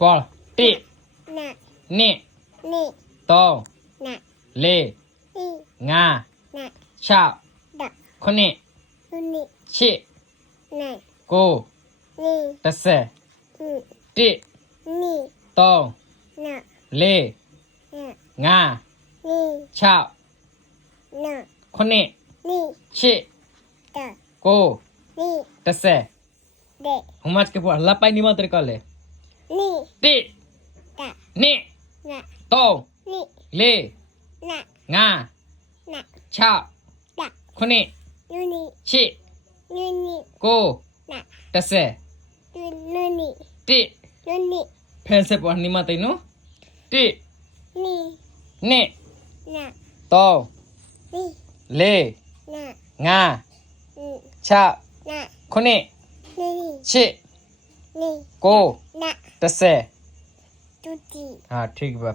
ပေါ်တိ န နိ နိ သုံး န လေး ဟိ ငါး န ၆ ဒ ခုနှစ် နုနိ ရှစ် န ကိုး နိ 30 ဟိ တိ နိ သုံး န လေး န ငါး နိ ၆ န ခုနှစ် နိ ရှစ် ဒ ကိုး နိ 30 ဒ How much ke puas? Lapai ni materi kale. နိ Ti ဒ ni န tong နိ le န nga န cha ဒ khuni နုနိ chi နုနိ ko န tase နုနိ ti နုနိ phense puas ni materi no. Ti နိ ni န tong နိ le န nga နိ cha န khuni နိ chi နိ ko န tase တူတီ ha thik ba